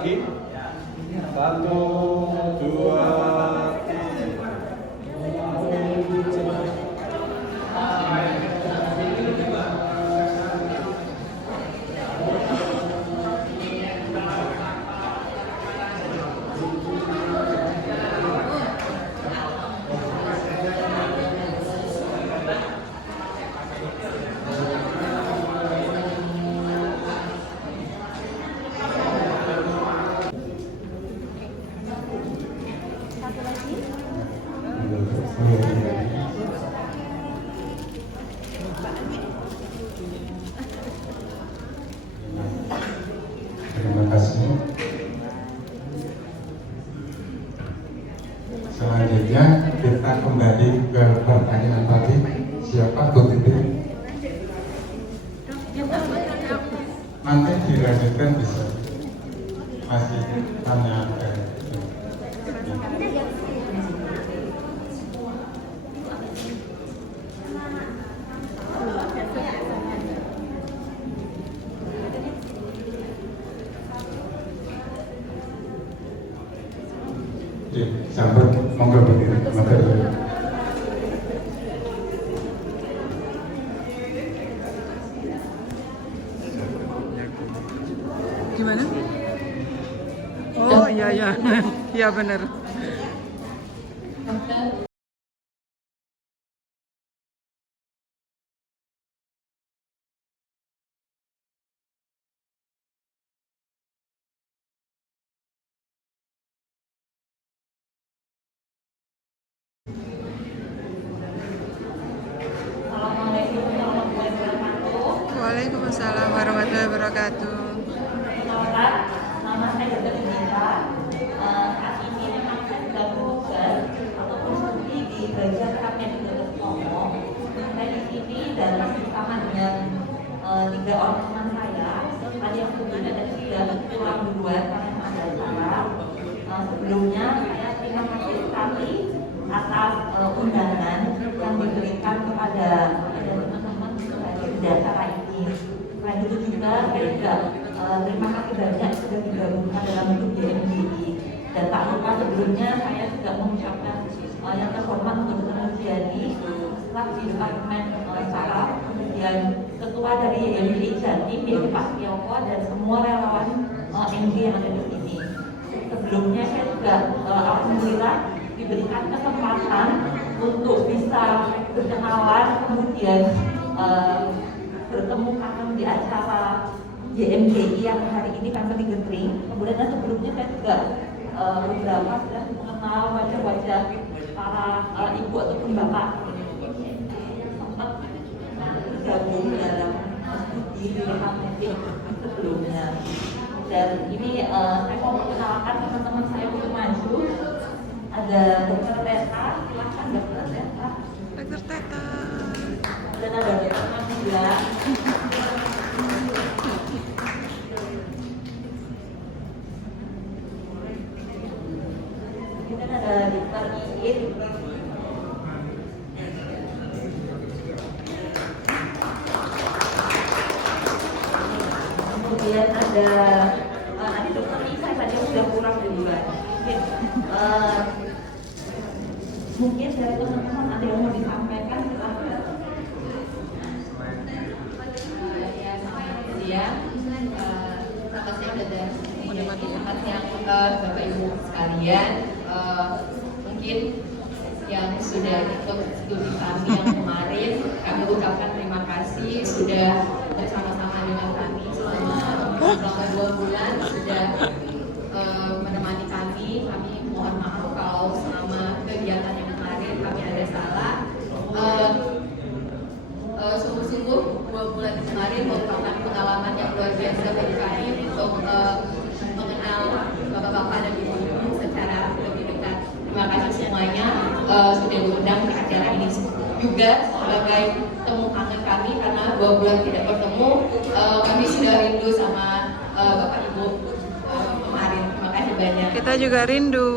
lagi. 1, 2, 3. Terima kasih. Selanjutnya kita kembali ke pertanyaan tadi. Siapa Bu Titi? Nanti dilanjutkan bisa. Masih tanya. Sampai monggo berdiri, monggo. Gimana? Oh iya ya, iya benar. Waalaikumsalam warahmatullahi wabarakatuh. Nama saya Dr. Indra. Saat ini memang saya sedang bekerja ataupun studi di bagian terapi Dr. Tomo. Saya di sini dan bersama dengan 3 orang teman saya. Tadi yang sebelumnya dan sudah pulang duluan karena ada acara. Sebelumnya saya terima kasih sekali atas undangan yang diberikan kepada teman-teman sebagai acara ini. Selain itu juga saya juga terima kasih banyak sudah digabungkan dalam bentuk JMBI. Dan tak lupa sebelumnya saya juga mengucapkan yang terhormat untuk Dr. Nurjiani selaku Departemen Saraf, kemudian Ketua dari JMBI Jatim yaitu Pak Tioko dan semua relawan MG yang ada di sini. Sebelumnya saya juga alhamdulillah diberikan kesempatan untuk bisa berkenalan kemudian bertemu kangen di acara JMGI yang hari ini Family Gathering. Kemudian sebelumnya saya juga beberapa sudah mengenal wajah-wajah para ibu ataupun bapak sempat bergabung dalam studi di rehabilitasi sebelumnya. Dan ini saya mau memperkenalkan teman-teman saya untuk maju. Ada Dr. Teta, silakan Dr. Teta. Dr. Teta. Dan ada Dr. Nabila. Kemudian ada Dr. Iin. Kemudian ada nanti Dr. Nisa tadi sudah pulang duluan. Mungkin dari teman-teman ada yang mau disampaikan silahkan. Ya, sahabat saya udah sahabat yang Bapak Ibu sekalian, mungkin yang sudah ikut studi kami yang kemarin, kami ucapkan terima kasih sudah bersama-sama dengan kami selama 2 bulan sudah menemani kami. Kami mohon maaf kalau selama kegiatan yang kemarin kami ada salah. Sungguh-sungguh 2 bulan kemarin merupakan pengalaman yang luar biasa bagi kami untuk mengenal bapak-bapak dan ibu-ibu secara lebih dekat. Terima kasih semuanya sudah diundang ke acara ini juga sebagai temu kangen kami karena 2 bulan tidak bertemu. Kami sudah rindu sama bapak ibu kemarin. Terima kasih banyak. Kita juga rindu.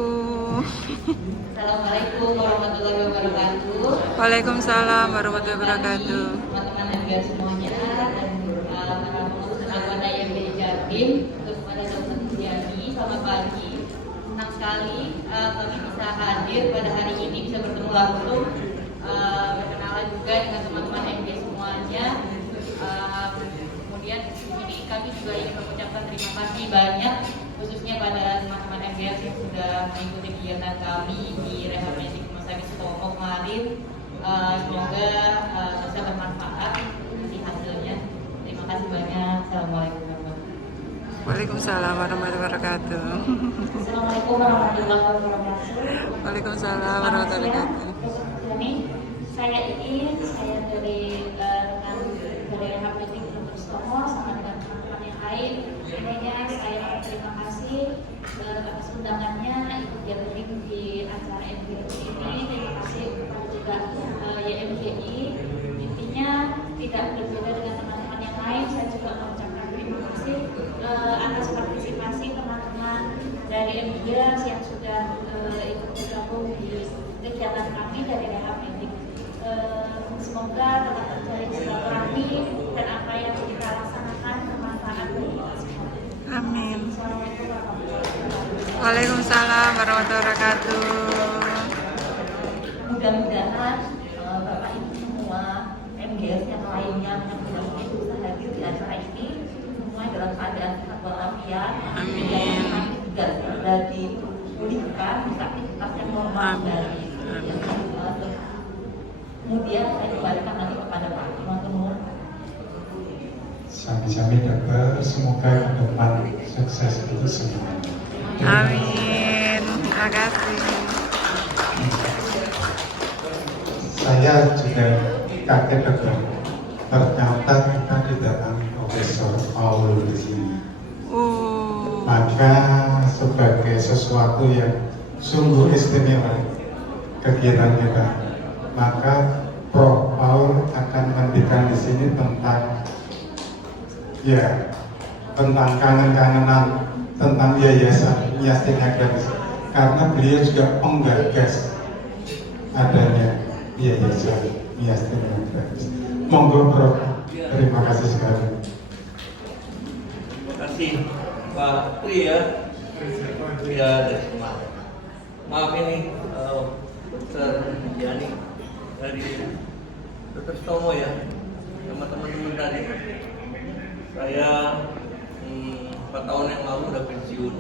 Assalamualaikum warahmatullahi wabarakatuh. Waalaikumsalam warahmatullahi wabarakatuh. Teman-teman juga semuanya dan para pengurus dan anggota YMBI Jatim, terus kepada Dr. Nurjiani sekali kami bisa hadir pada hari ini, bisa bertemu langsung, berkenalan juga dengan teman-teman MG semuanya. Kemudian ini kami juga ingin mengucapkan terima kasih banyak, khususnya pada teman-teman MGS yang sudah mengikuti kegiatan kami di Rehab Medik Rumah Sakit Sutomo kemarin. Semoga bisa bermanfaat di hasilnya. Terima kasih banyak. Assalamualaikum warahmatullahi wabarakatuh. Waalaikumsalam warahmatullahi wabarakatuh. Assalamualaikum warahmatullahi wabarakatuh. Waalaikumsalam warahmatullahi wabarakatuh. Saya dari rekan dari Rehab Medik Dr. Sutomo sama dengan teman-teman yang lain. Intinya saya terima kasih atas undangannya ikut gathering di acara MGI ini. Terima kasih kepada juga YMGI. Intinya tidak berbeda dengan teman-teman yang lain. Saya juga mengucapkan terima kasih atas partisipasi teman-teman dari MGS yang sudah ikut bergabung di kegiatan kami dari Rehab Medik. Semoga tetap terjalin silaturahmi dan apa yang kita laksanakan bermanfaat bagi kita semua. Amin. Assalamualaikum warahmatullahi wabarakatuh. Waalaikumsalam warahmatullahi wabarakatuh. Mudah-mudahan Bapak Ibu semua MGS yang lainnya yang mudah-mudahan bisa hadir di acara ini semua dalam keadaan sehat walafiat. Amin. Dan juga segera dipulihkan bisa aktivitas yang normal dari kemudian saya kembalikan lagi kepada Pak Imam. Sami-sami dapat, semoga ke depan sukses itu semuanya. Amin. Terima kasih. Saya juga kaget dokter. Ternyata kita didatangi Profesor Paul di sini. Maka sebagai sesuatu yang sungguh istimewa kegiatan kita, maka Prof. Paul akan memberikan di sini tentang kangen-kangenan tentang yayasan Miyastin Gratis, karena beliau juga penggagas adanya yayasan Miyastin Gratis. Monggo Prof. Terima kasih sekali. Terima kasih Pak Tri ya dari Semarang. Maaf ini Dr. Yani dari Dr. Sutomo ya, sama teman-teman tadi. Saya 4 tahun yang lalu udah pensiun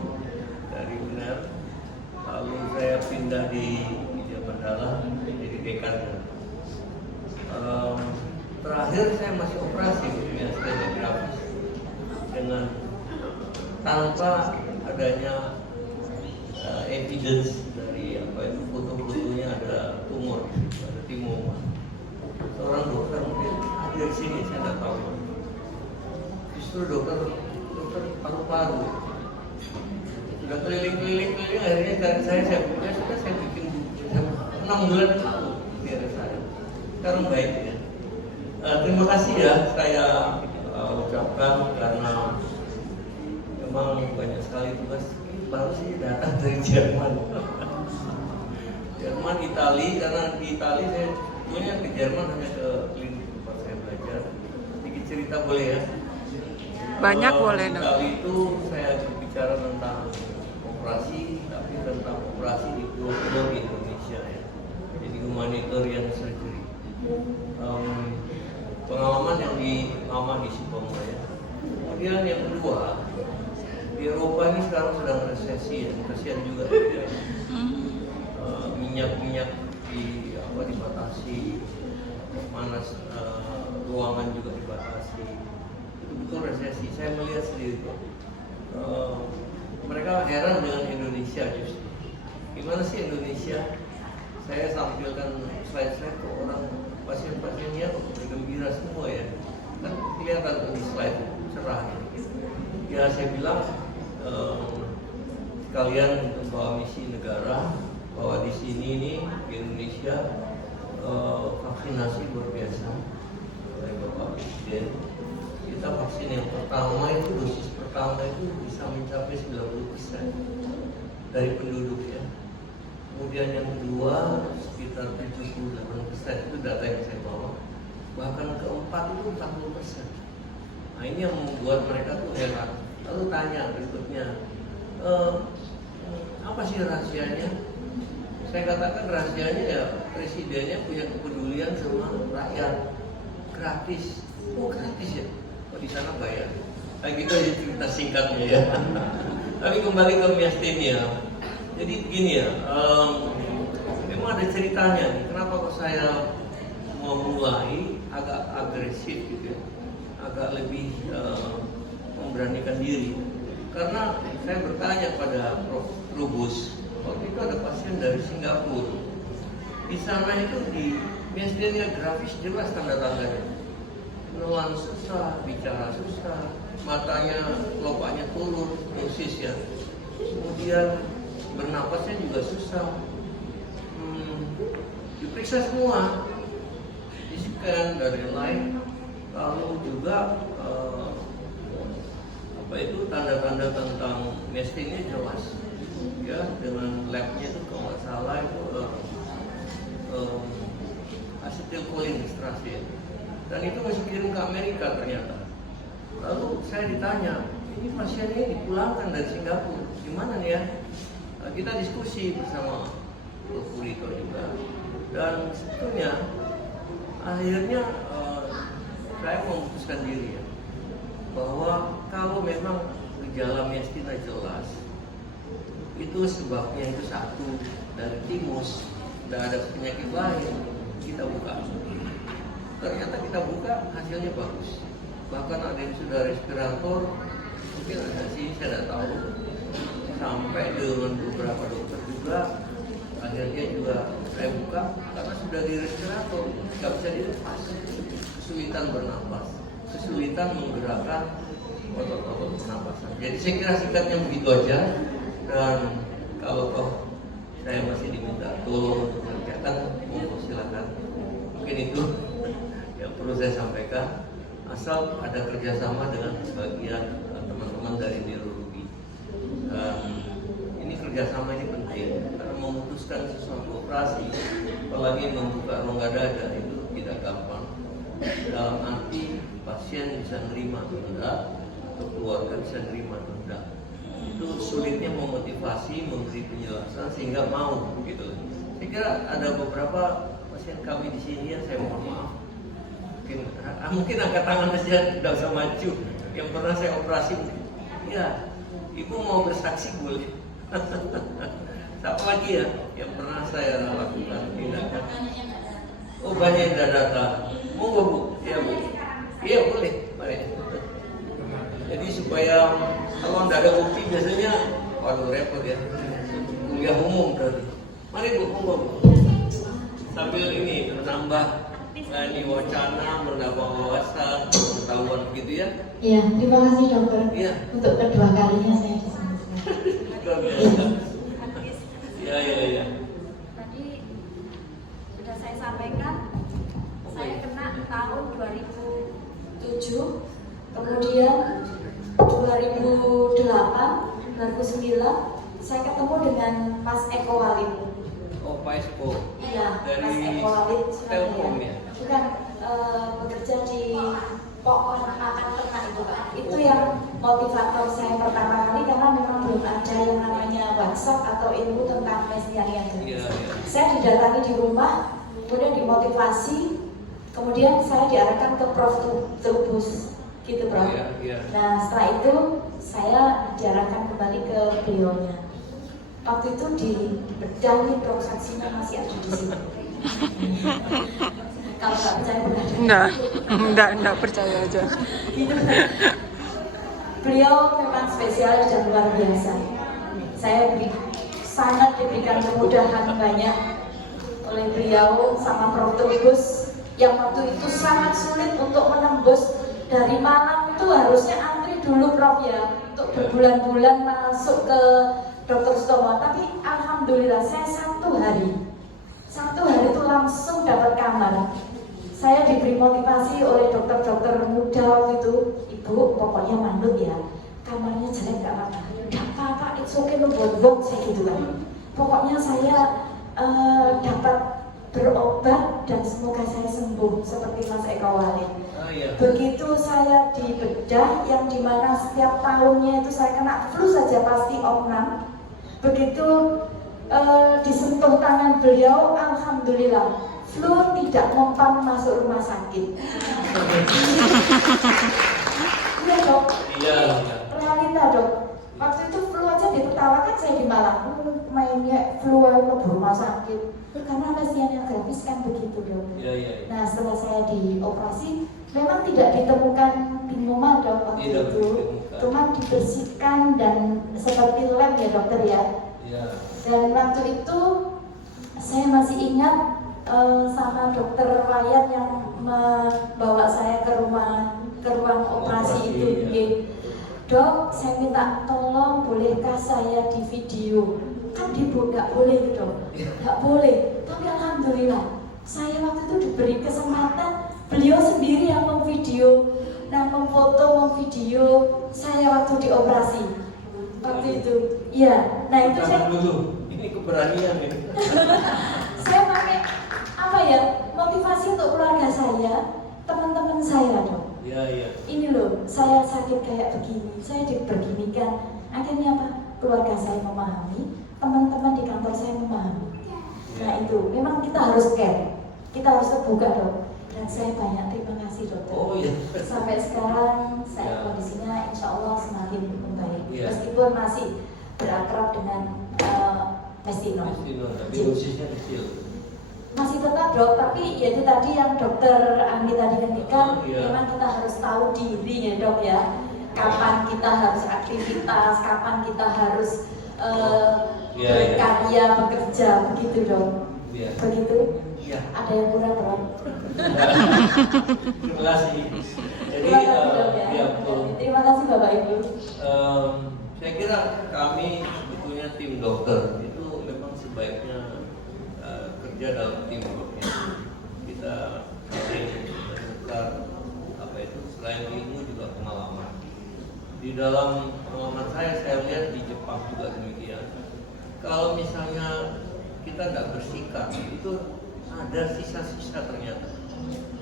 dari UNER, lalu saya pindah di Widya Mandala jadi dekan. Terakhir saya masih operasi Miyastin Gratis dengan tanpa adanya evidence dari foto-fotonya ada tumor, ada timoma. Seorang dokter mungkin hadir di sini saya tidak tahu. Justru dokter paru-paru sudah keliling-keliling akhirnya dari saya bikin 6 bulan lalu dari saya. Sekarang baik ya. Terima kasih ya saya ucapkan karena memang banyak sekali tugas. Baru sih datang dari Jerman, Itali, karena di Itali saya dulunya ke Jerman hanya ke klinik tempat saya belajar. Sedikit cerita boleh ya? Banyak boleh dong. dong. Kali itu saya bicara tentang operasi, tapi tentang operasi di dokter Indonesia ya. Jadi humanitarian surgery. Pengalaman yang lama di Sutomo ya. Kemudian yang kedua, di Eropa ini sekarang sedang resesi ya, kasihan juga ya. Minyak dibatasi, panas ruangan juga dibatasi. Itu betul resesi. Saya melihat sendiri tuh. Mereka heran dengan Indonesia justru. Gimana sih Indonesia? Saya sampilkan slide-slide ke orang pasien-pasiennya bergembira semua ya. Kan kelihatan di slide cerah. Ya saya bilang kalian membawa misi negara bahwa di sini nih di Indonesia vaksinasi luar biasa oleh Bapak Presiden. Kita vaksin yang pertama itu dosis pertama itu bisa mencapai 90% dari penduduk ya. Kemudian yang kedua sekitar 78% itu data yang saya bawa. Bahkan keempat itu 40%. Nah ini yang membuat mereka tuh heran. Lalu tanya berikutnya, Apa sih rahasianya? Saya katakan rahasianya ya presidennya punya kepedulian sama rakyat. Gratis. Oh gratis ya? Oh di sana bayar. Nah gitu aja cerita singkatnya ya. Tapi kembali ke Miastenia. Jadi begini ya, memang ada ceritanya nih. Kenapa kok saya memulai agak agresif gitu ya, agak lebih memberanikan diri. Karena saya bertanya pada Prof. Trubus, waktu itu ada pasien dari Singapura. Di sana itu di Miastenia grafis jelas tanda-tandanya. Menelan susah, bicara susah, matanya, kelopaknya turun, dosis ya. Kemudian bernapasnya juga susah. Diperiksa semua, di scan dari lain, lalu juga apa itu tanda-tanda tentang Miastenia jelas, ya dengan labnya itu kalau nggak salah itu asetilkolinestras ya. Dan itu masih kirim ke Amerika ternyata. Lalu saya ditanya, ini pasiennya dipulangkan dari Singapura, gimana nih ya? Kita diskusi bersama Prof. Purito juga. Dan sebetulnya akhirnya saya memutuskan diri ya, bahwa kalau memang gejala Miastenia jelas, itu sebabnya itu satu dari timus, tidak ada penyakit lain, kita buka. Ternyata kita buka hasilnya bagus. Bahkan ada yang sudah respirator, mungkin ada sih saya tidak tahu. Sampai dengan beberapa dokter juga, akhirnya juga saya buka karena sudah di respirator, nggak bisa dilepas. Kesulitan bernapas, kesulitan menggerakkan otot-otot pernapasan. Jadi saya kira singkatnya begitu aja. Dan kalau toh saya masih diminta tolong untuk kerjakan, monggo silakan. Mungkin itu yang perlu saya sampaikan. Asal ada kerjasama dengan bagian teman-teman dari neurologi. Ini kerjasama ini penting karena memutuskan sesuatu operasi, apalagi membuka rongga dada itu tidak gampang. Dalam arti pasien bisa nerima atau tidak, atau keluarga bisa nerima atau tidak. Itu sulitnya memotivasi, memberi penjelasan sehingga mau gitu. Saya kira ada beberapa pasien kami di sini yang saya mohon maaf, mungkin angkat tangan saja tidak usah maju. Yang pernah saya operasi, ya ibu mau bersaksi boleh. Siapa lagi ya yang pernah saya lakukan tindakan? Oh banyak yang sudah datang. Monggo bu, ya bu, iya boleh, mari. Jadi supaya kalau tidak ada bukti biasanya, waduh repot ya. Kuliah umum berarti. Mari bu, monggo bu. Sambil ini menambah ini wacana, menambah wawasan, pengetahuan begitu ya. Iya, terima kasih dokter. Iya. Untuk kedua kalinya saya di sini. Luar biasa. Iya. Tadi sudah saya sampaikan, saya kena tahun 2007, kemudian 2008, 2009 saya ketemu dengan Mas Eko Walid. Oh, Pak Eko. Iya, Mas Dari Eko Walid Telkom ya? Bukan, bekerja di pokok makan ternak itu Pak. Itu yang motivator saya pertama kali karena memang belum ada yang namanya WhatsApp atau ilmu tentang Miastenia itu. Iya. Saya didatangi di rumah, kemudian dimotivasi, kemudian saya diarahkan ke Prof. Trubus, gitu Prof. Iya. Nah setelah itu saya diarahkan kembali ke beliaunya. Waktu itu di bedah nih Prof. Saksinya masih ada di sini. Kalau nggak percaya benar. Enggak percaya aja. Beliau memang spesialis dan luar biasa. Saya sangat diberikan kemudahan banyak oleh beliau sama Prof. Trubus yang waktu itu sangat sulit untuk menembus dari Malang itu harusnya antri dulu Prof ya untuk berbulan-bulan masuk ke Dr. Sutomo. Tapi alhamdulillah saya satu hari itu langsung dapat kamar. Saya diberi motivasi oleh dokter-dokter muda waktu itu, ibu pokoknya manut ya, kamarnya jelek gak apa-apa, gak apa-apa, it's okay no buat saya gitu kan. Pokoknya saya dapat berobat dan semoga saya sembuh seperti Mas Eko Walid. Begitu saya dibedah yang dimana setiap tahunnya itu saya kena flu saja pasti opnam. Begitu disentuh tangan beliau, alhamdulillah, flu tidak mempan masuk rumah sakit. Iya dok, Iya. realita dok. Waktu itu flu aja ditertawakan saya di Malang, mainnya flu aja ke rumah sakit. Karena anestesinya grafis kan begitu dok. Iya. Nah setelah saya dioperasi, memang tidak ditemukan pneuma dok waktu Tidak itu, ditemukan. cuma dibersihkan dan seperti lem ya dokter ya. Iya. Dan waktu itu saya masih ingat sama dokter Wayan yang membawa saya ke ruang operasi itu. Iya. Nggih. Dok, saya minta tolong bolehkah saya di video? Kan nggak boleh dok, nggak boleh. Tapi alhamdulillah, saya waktu itu diberi kesempatan, beliau sendiri yang memvideo, memfoto, memvideo saya waktu dioperasi. Waktu itu, iya. Nah itu saya dulu. Ini keberanian ya. saya pakai apa ya, motivasi untuk keluarga saya, teman-teman saya dong. Iya. Ini loh, saya sakit kayak begini, saya dibeginikan. Akhirnya apa? Keluarga saya memahami, teman-teman di kantor saya memahami. Nah itu, memang kita harus care, kita harus terbuka dong. Dan saya banyak terima kasih dokter. Oh iya. Sampai sekarang saya Ya. kondisinya insya Allah semakin membaik. Ya. Meskipun masih berakrab dengan Mestino. Tapi dosisnya kecil. Masih tetap dok, tapi ya itu tadi yang dokter Anggi tadi ngendikan, Iya. memang kita harus tahu diri ya dok ya. Kapan kita harus aktivitas, kapan kita harus Iya, berkarya, bekerja, begitu dok. Iya. Begitu. Iya. Ada yang kurang dok. Terima kasih. Jadi Terima kasih dok ya. ya betul. Terima kasih bapak ibu. Saya kira kami sebetulnya tim dokter itu memang sebaiknya kerja dalam tim ya. Kita saling bertukar apa itu selain ilmu juga pengalaman. Di dalam pengalaman saya lihat di Jepang juga demikian. Kalau misalnya kita nggak bersikap itu ada sisa-sisa ternyata.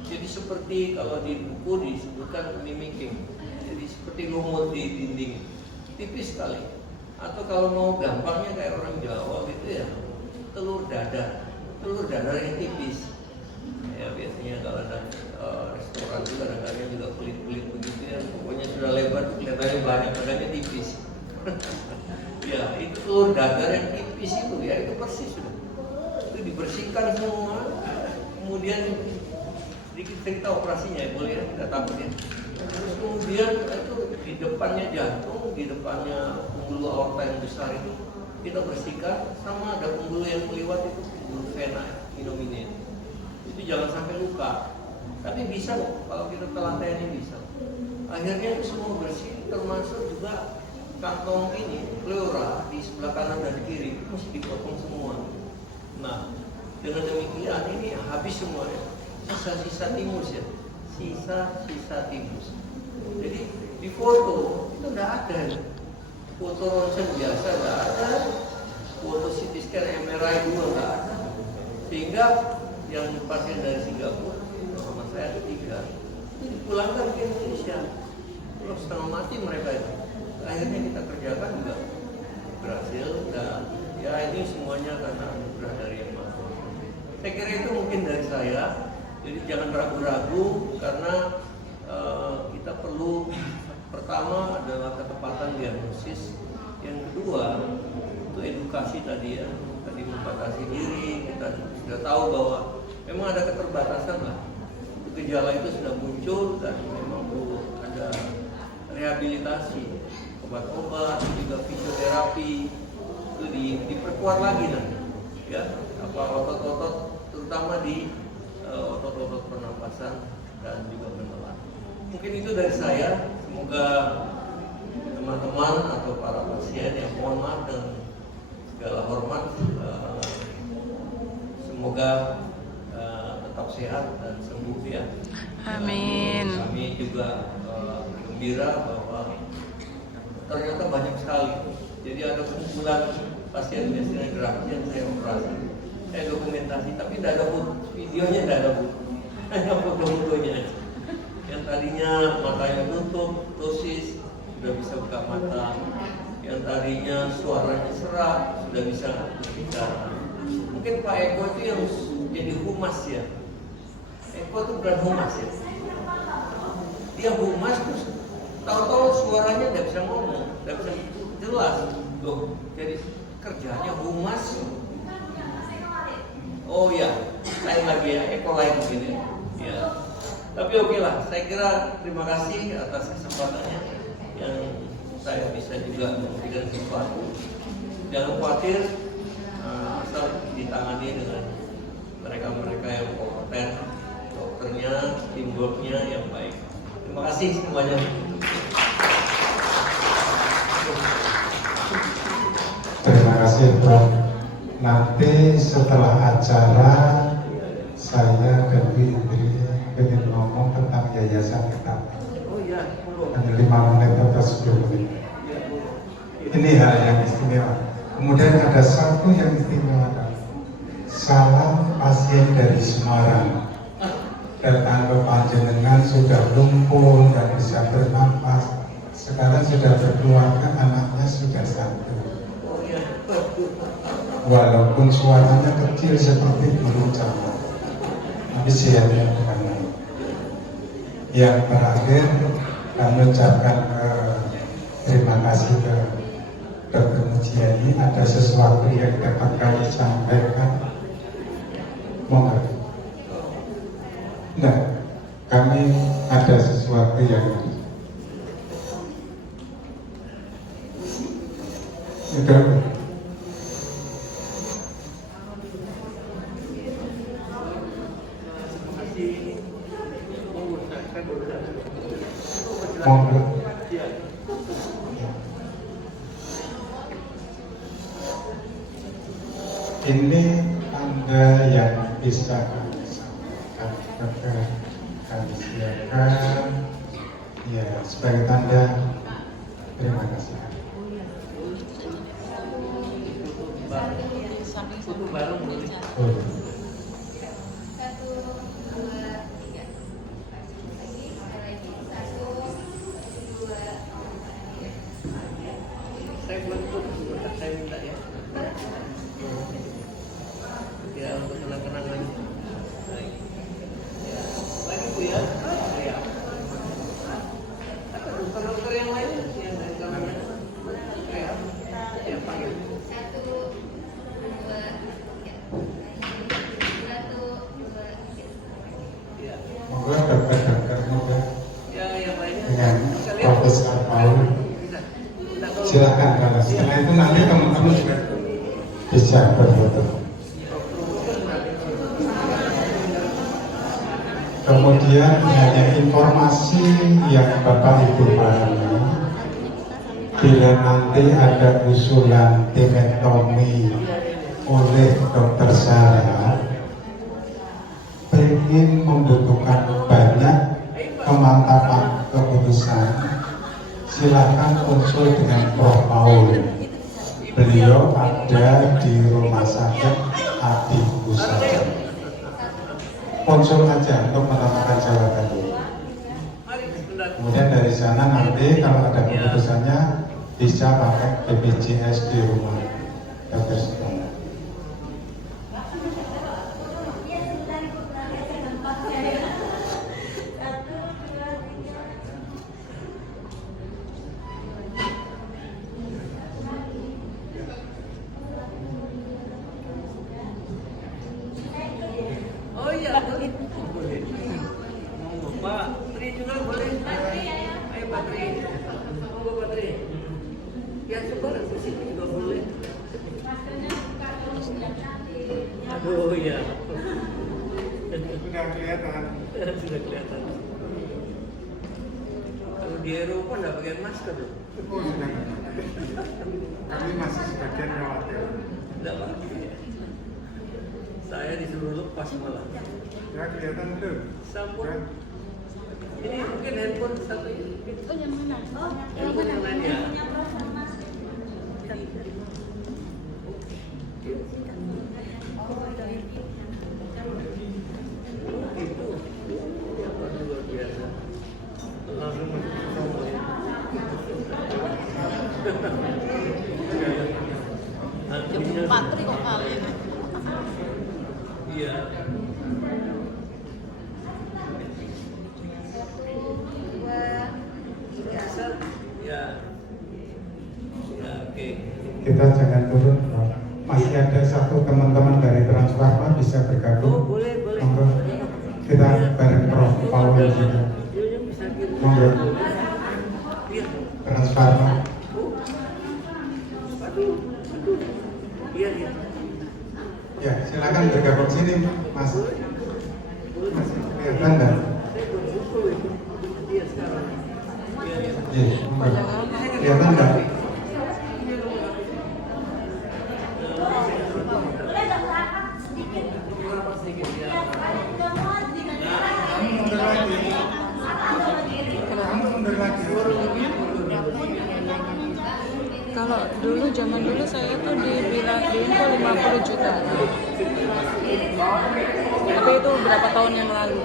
Jadi seperti kalau di buku disebutkan mimicking, jadi seperti lumut di dinding, tipis sekali. Atau kalau mau gampangnya kayak orang Jawa gitu ya, telur dadar yang tipis. Ya biasanya kalau ada restoran juga kadang-kadang juga kulit-kulit begitu ya, pokoknya sudah lebar kelihatannya banyak, badannya tipis. Ya itu telur dadar yang tipis itu ya itu persis sudah. Itu dibersihkan semua, kemudian sedikit cerita operasinya ya boleh ya, tidak takut ya. Terus kemudian itu di depannya jantung, di depannya pembuluh aorta yang besar itu kita bersihkan, sama ada pembuluh yang keliwat itu pembuluh vena inomine. Itu jangan sampai luka. Tapi bisa kok kalau kita telantai ini bisa. Akhirnya itu semua bersih, termasuk juga kantong ini pleura di sebelah kanan dan kiri itu mesti dipotong semua. Nah dengan demikian ini habis semuanya. Sisa-sisa timus ya, sisa-sisa timus. Jadi di foto itu tidak ada, foto ronsen biasa tidak ada, foto CT scan MRI juga tidak ada. Sehingga yang pasien dari Singapura sama saya ada 3 itu dipulangkan ke Indonesia. Terus setengah mati mereka itu. Akhirnya kita kerjakan juga berhasil dan ya ini semuanya karena anugerah dari Yang Maha Kuasa. Saya kira itu mungkin dari saya. Jadi jangan ragu-ragu karena kita perlu pertama adalah ketepatan diagnosis, yang kedua itu edukasi tadi ya, tadi membatasi diri, kita sudah tahu bahwa memang ada keterbatasan lah, gejala itu sudah muncul dan memang perlu ada rehabilitasi, obat-obat, juga fisioterapi itu diperkuat lagi nanti, ya apa otot-otot terutama di otot-otot pernapasan dan juga menelan. Mungkin itu dari saya. Semoga teman-teman atau para pasien yang mohon maaf dan segala hormat, semoga tetap sehat dan sembuh ya. Amin. Kami juga gembira bahwa ternyata banyak sekali. Jadi ada kumpulan pasien biasanya grafis yang saya operasi. Saya dokumentasi, tapi tidak ada videonya, tidak ada hanya foto-fotonya aja. Yang tadinya matanya tutup, ptosis, sudah bisa buka mata. Yang tadinya suaranya serak, sudah bisa bicara. Mungkin Pak Eko itu yang jadi humas ya. Eko itu bukan humas ya. Dia humas terus tahu-tahu suaranya tidak bisa ngomong, tidak bisa jelas. Loh, jadi kerjanya humas. Oh ya, lain lagi ya, Eko lain begini. Ya. Tapi oke lah, saya kira terima kasih atas kesempatannya yang saya bisa juga memberikan sesuatu. Jangan khawatir, asal ditangani dengan mereka-mereka yang kompeten, dokternya, teamworknya yang baik. Terima kasih semuanya. Terima kasih Prof. Nanti setelah acara saya dan Bu Indri ingin ngomong tentang yayasan kita. Oh iya, Hanya 5 menit atau 10 menit. Ini hal yang istimewa. Kemudian ada satu yang istimewa. Salam pasien dari Semarang. Datang ke panjenengan sudah lumpuh, dan bisa bernafas. Sekarang sudah berkeluarga, anaknya sudah 1. Walaupun suaranya kecil seperti burung camar, tapi siapnya bukan main. Yang terakhir, kami ucapkan terima kasih ke Dr. Mujiani. Ada sesuatu yang dapat kami sampaikan. Monggo. Nah, kami ada sesuatu yang sudah. Monggo. Ini Anda yang bisa kami sampaikan, kami siapkan ya sebagai tanda terima kasih. Foto bareng boleh. Oh. Saya bentuk, saya minta ya. Ya untuk kenang-kenangan. Baik. Ya, lagi Bu ya. Ya. Apa dokter-dokter yang lain yang dari kamarnya? Ya. Ya panggil. Ya. Monggo dokter-dokter muda Ya, yang lainnya. dengan Profesor Paul. Silakan, kalau setelah itu nanti teman-teman juga bisa berfoto. Kemudian hanya informasi yang Bapak Ibu pahami, bila nanti ada usulan timektomi oleh Dokter Sarah, ingin membutuhkan banyak kemantapan keputusan, silakan konsul dengan Prof. Paul. Beliau ada di Rumah Sakit Adi Pusat. Konsul aja untuk mendapatkan jawabannya. Kemudian dari sana nanti kalau ada keputusannya bisa pakai BPJS di rumah dokter sekolah. Oh iya, boleh. Boleh. Pak Tri juga boleh. Ayo Pak Tri. Monggo Pak Tri. Ya coba di sini juga boleh. Aduh ya. Sudah kelihatan. Sudah kelihatan. Kalau di Eropa nggak pakai masker loh. Oh, sudah. Kami masih sebagian khawatir. Nggak pakai. Saya disuruh lepas malah. Ya kelihatan belum? Sampun. Ini mungkin handphone satu ini. Oh yang mana? Oh handphone yang lain ya. Itu luar biasa. Langsung masuk ke nomor. teman-teman dari Transfarma bisa bergabung. Monggo. Kita bareng Prof. Paul juga. Monggo. Transfarma. Ya, silakan bergabung sini, Mas. Masih kelihatan enggak? Iya, monggo. Kelihatan enggak? Kalau dulu zaman dulu saya tuh dibilang diinfo 50 juta. Tapi itu berapa tahun yang lalu?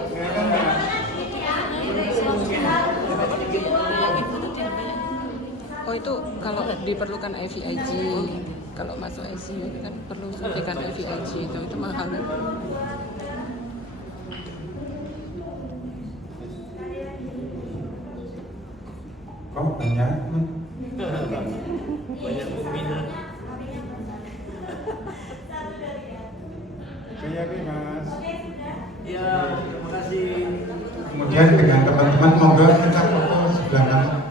Oh itu kalau diperlukan IVIG, kalau masuk ICU kan perlu suntikan IVIG itu mahal. Kok banyak? Banyak peminat. Saya Mas. Ya, terima kasih. Kemudian dengan teman-teman monggo kita foto sebelah kanan.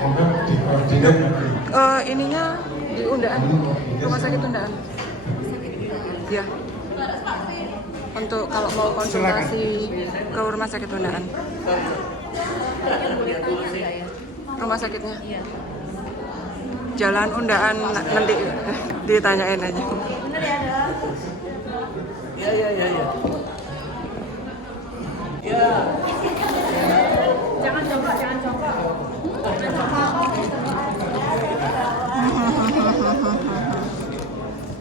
Monggo dikoordinat. Ininya di Undaan, rumah sakit Undaan. Ya. Untuk kalau mau konsultasi ke rumah sakit Undaan. Rumah sakitnya? Jalan Undaan, nanti ditanyain aja. Bener ya, Dok? Ya. Ya. Jangan coba.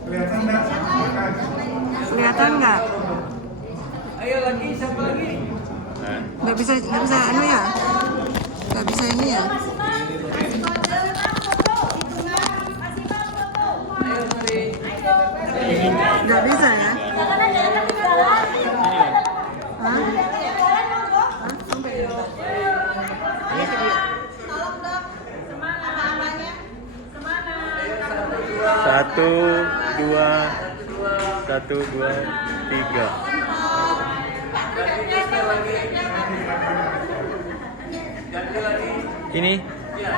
Kelihatan enggak? Kelihatan nggak? Ayo lagi, siapa lagi? Nggak bisa anu ya? Nggak bisa ini ya? Ayo mari. Nggak bisa ya? Hah? Satu, dua, tiga. Ini. Ya.